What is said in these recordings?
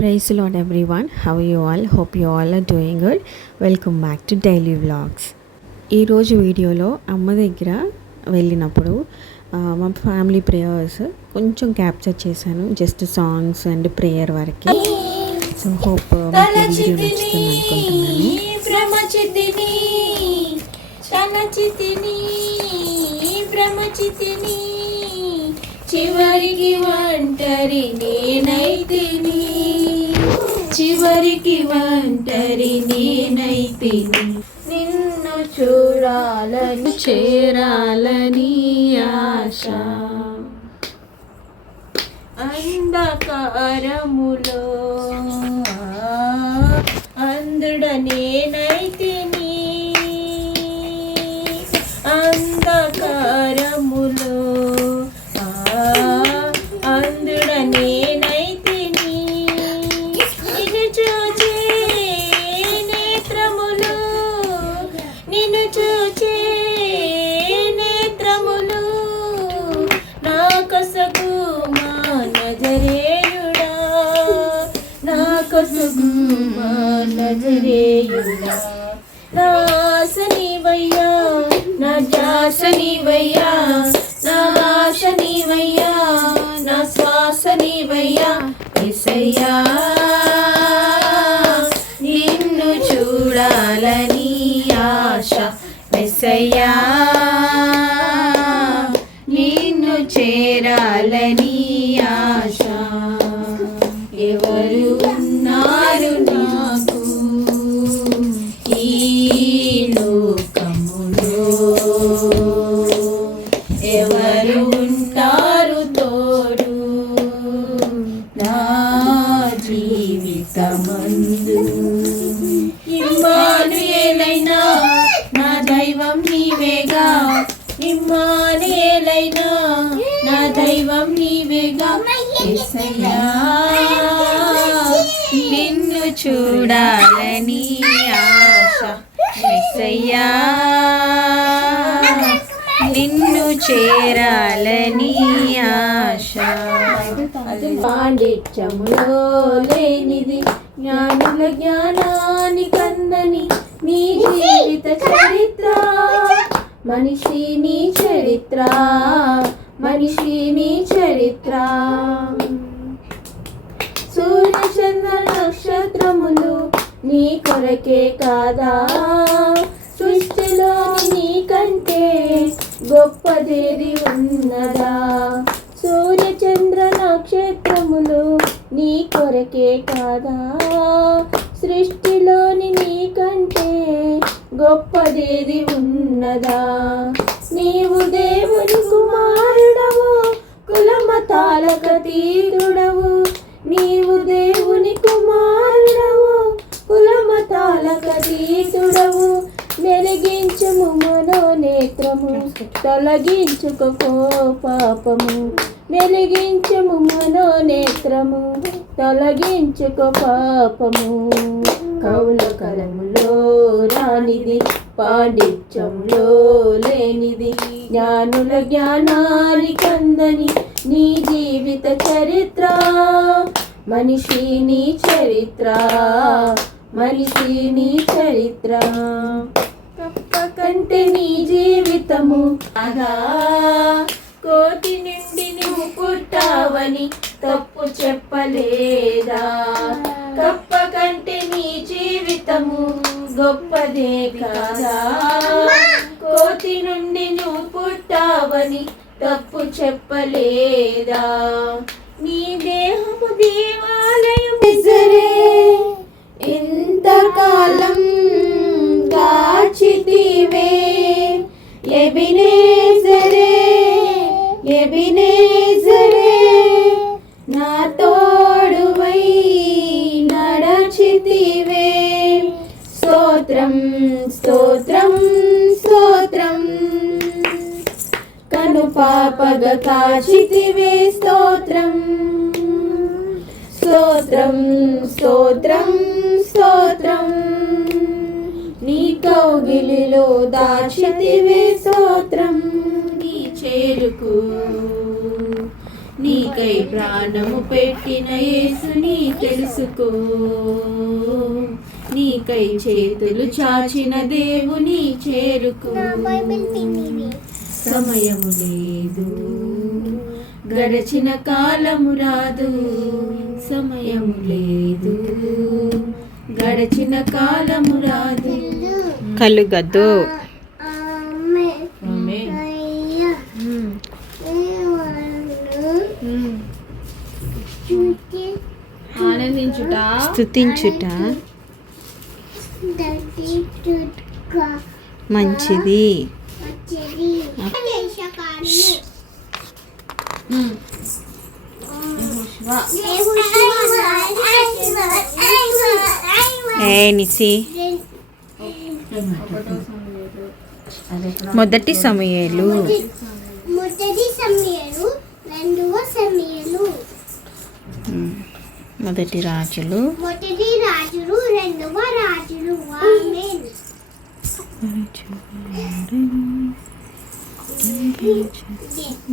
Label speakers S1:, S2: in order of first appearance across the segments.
S1: Praise lord everyone how you all hope you all are doing good welcome back to daily vlogs ఈరోజు వీడియోలో అమ్మ దగ్గర వెళ్ళినప్పుడు మా ఫ్యామిలీ ప్రేయర్స్ కొంచెం క్యాప్చర్ చేశాను. జస్ట్ సాంగ్స్ అండ్ ప్రేయర్ వరకు. సో హోప్ మీకు వీడియో నచ్చుతుంది అనుకుంటున్నాను.
S2: చివరికి ఒంటరి నేనైతిని. చివరికి ఒంటరి నేనైతిని నిన్ను చూడాలని చేరాలని ఆశ. అంధకారములో అందుడ నేనైతిని నా కొసగు మా నజరేయుడా నా ఆశనివయ్యా నా జాసనివయ్యా నా ఆశనివయ్యా నా ఎసయ్యా నిన్ను చూడాలని ఆశ ఎసయ్యా నా దైవం నీవేగా నిన్ను చూడాలని ఆశ యేసయ్యా నిన్ను చేరాలని ఆశ. పాండిత్యములో లేనిది జ్ఞానుల జ్ఞానాని కందని నీ జీవిత చరిత్ర. మనిషి నీ చరిత్ర. మనిషి నీ చరిత్ర. సూర్య చంద్ర నక్షత్రములు నీ కొరకే కాదా? సృష్టిలో నీ కంటే గొప్పదేది ఉన్నదా? సూర్య చంద్ర నక్షత్రములు నీ కొరకే కాదా? సృష్టిలోని నీ కంటే గొప్పదేది ఉన్నదా నీవు దేవుని కుమారుడవు కులమతాలక తీరుడవు. నీవు దేవుని కుమారుడవు. కులమతాలక తీరుడవు. మెరిగించుము మనోనేత్రము తొలగించుకో పాపము. వెలిగించుము మనోనేత్రము తొలగించుకో పాపము. కౌల కలములో రానిది పాండిత్యంలో లేనిది జ్ఞానుల జ్ఞానాని కందని నీ జీవిత చరిత్ర. మనిషి నీ చరిత్ర మనిషి నీ చరిత్ర. కప్ప కంటే నీ జీవితము అగా కోటి నుండి నువ్వు పుట్టావని తప్పు చెప్పలేదా? కప్ప కంటే నీ జీవితము గొప్పదే కాదా? కోటి నుండి నువ్వు పుట్టావని తప్పు చెప్పలేదా? నీ దేహము దేవాలయం సరే ఇంతకాలం కాచితివే కను పాపగ స్తోత్రం. స్తోత్రం స్తోత్రం స్తోత్రం. నీ కౌగిలిలో దాచితివే స్తోత్రం. నీ చేరుకు నీకై ప్రాణము పెట్టిన యేసుని
S3: తెలుసుకో. నీకై చేతులు చాచిన దేవుని చేరుకో. సమయము లేదు గడచిన కాలము రాదు సమయము లేదు. గడచిన కాలము రాదు.
S1: కలుగదు.
S3: ఆనందించుట.
S1: స్థుతించుట మంచిది. ఏ నిసి మొదటి సమయాలు.
S4: మొదటి సమయలు రెండవ
S1: మొదటి రాజులు.
S4: మొదటి రాజులు రెండవ రాజులు. ఆమేన్.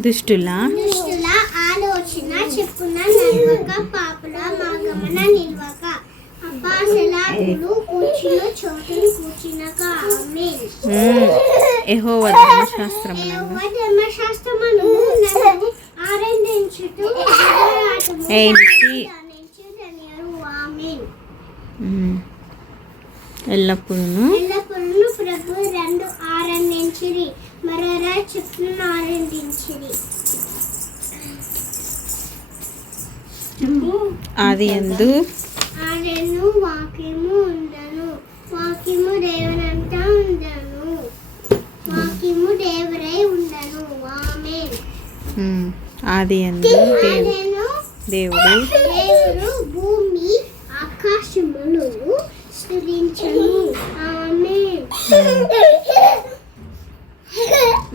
S1: దుష్టుల?
S4: దుష్టుల ఆలోచన చెప్పున పాపుల మార్గమున నిల్వక. అపాసలాకులు కూర్చున్న చోటును కూర్చునక ఆమేన్.
S1: ఎహోవ ధర్మశాస్త్రము
S4: యెహోవా ధర్మశాస్త్రమును నన్ను ఆనందించుటూ విజయరాటము
S1: ఏంటి?
S4: ఆమేన్.
S1: ఎల్లప్పుడూ
S4: ఎల్లప్పుడూ ప్రభు రెండు మరరా చెప్పును
S1: ఎందు
S4: ఆడను వాక్యము ఉండను వాక్యము దేవునంతా ఉండను వాక్యము దేవురై ఉండను. ఆమేన్.
S1: ఉమ్, ఆది ఎందు దేవుడు
S4: దేవుడు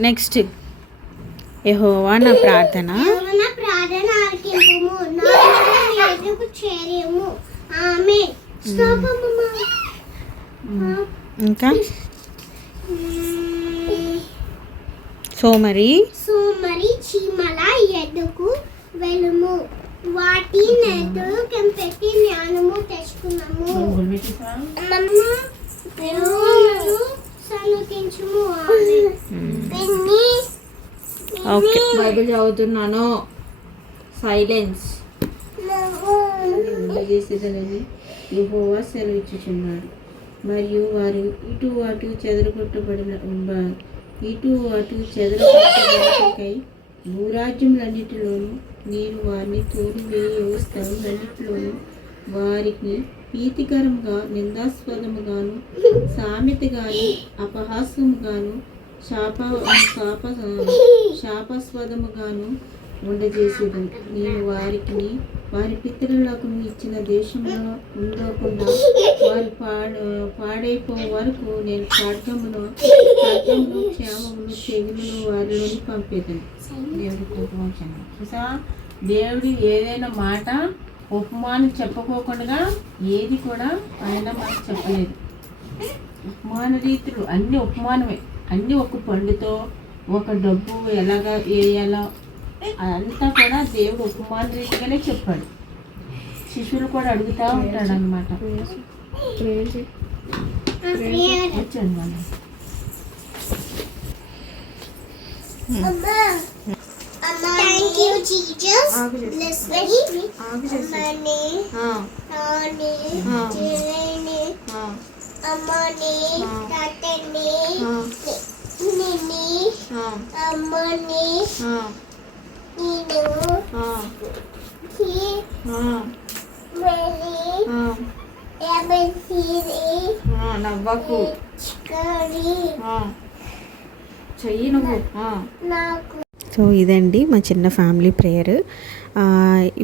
S1: నెక్స్ట్ యెహోవా నా ప్రార్థన. ఇంకా? సోమరి.
S4: సో మరి చీమల ఎదుగు వెలుము వాటి నెదురు కంపెట్టి జ్ఞానము తెచ్చుకున్నాము.
S1: ఓకే.
S3: బైబిల్ చదువుతున్నాను. సైలెన్స్.
S2: చేసేదనని సెలవిచ్చుచున్నాడు. మరియు వారు ఇటు అటు చెదరగొట్టబడిన బ- ఇటు అటు చెదరగొట్టబడినకై భూరాజ్యములన్నిటిలోనూ నేను వారిని తోడివేయు స్థలములన్నిటిలోనూ వారికి ప్రీతికరంగా నిందాస్పదముగాను సామెతగాను అపహాస్యముగాను శాప శాప శాపాస్పదముగాను ఉండజేసేది. నేను వారికి వారి పితరులకు ఇచ్చిన దేశంలో ఉండకుండా వారు పాడ పాడైపో వరకు నేను ఖడ్గమును ఖడ్గమును క్షేమమును తెగులను వారిలోని పంపేదను. దేవుడి దేవుడు ఏదైనా మాట ఉపమానం చెప్పుకోకుండా ఏది కూడా ఆయన మనకు చెప్పలేదు. ఉపమాన రీతులు అన్ని ఉపమానమే. అన్ని ఒక పండుతో ఒక డబ్బు ఎలాగా వేయాలో అదంతా కూడా దేవుడు ఉపమాన రీతిగానే చెప్పాడు. శిష్యులు కూడా అడుగుతూ ఉంటాడు అనమాట వచ్చాడు మనం
S4: Thank you, Jesus. Listening. Ammani, Nani, Jelani, Ammani, Tatani, Nini, Ammani, Ninu, Ki, Meli, Ebensiri,
S1: నవ్వకు
S4: Chikari,
S1: చెయ్యి నువ్వు
S4: Naku.
S1: సో ఇదండి మా చిన్న ఫ్యామిలీ ప్రేయర్.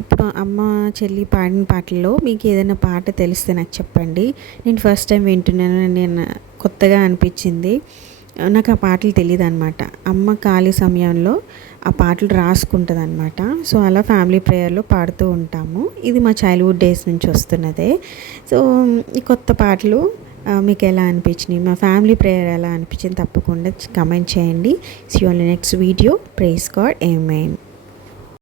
S1: ఇప్పుడు అమ్మ చెల్లి పాడిన పాటల్లో మీకు ఏదైనా పాట తెలిస్తే నాకు చెప్పండి. నేను ఫస్ట్ టైం వింటున్నాను నేను కొత్తగా అనిపించింది. నాకు ఆ పాటలు తెలియదు అనమాట అమ్మ ఖాళీ సమయంలో ఆ పాటలు రాసుకుంటుంది అనమాట సో అలా ఫ్యామిలీ ప్రేయర్లో పాడుతూ ఉంటాము. ఇది మా చైల్డ్హుడ్ డేస్ నుంచి వస్తున్నదే. సో ఈ కొత్త పాటలు మీకు ఎలా అనిపించినాయి మా ఫ్యామిలీ ప్రేయర్ ఎలా అనిపించింది? తప్పకుండా కమెంట్ చేయండి. See on next video praise God ఏమైన్